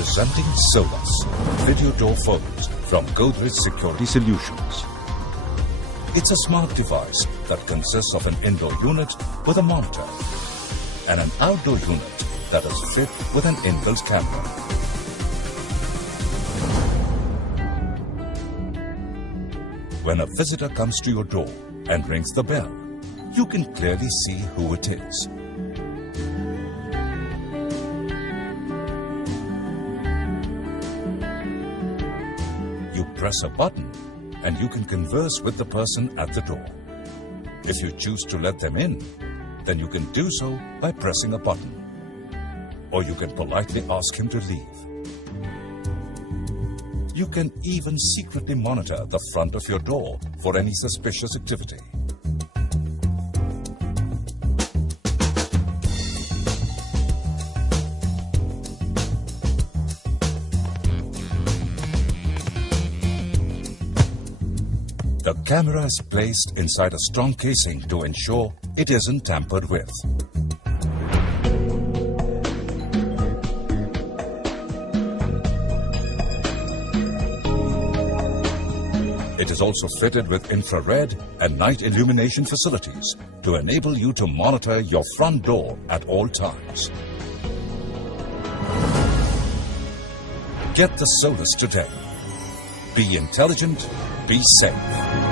Presenting Solus Video Door Phones from Godrej Security Solutions. It's a smart device that consists of an indoor unit with a monitor and an outdoor unit that is fit with an inbuilt camera. When a visitor comes to your door and rings the bell, you can clearly see who it is. You press a button and you can converse with the person at the door. If you choose to let them in, then you can do so by pressing a button. Or you can politely ask him to leave. You can even secretly monitor the front of your door for any suspicious activity. The camera is placed inside a strong casing to ensure it isn't tampered with. It is also fitted with infrared and night illumination facilities to enable you to monitor your front door at all times. Get the Solus today. Be intelligent, be safe.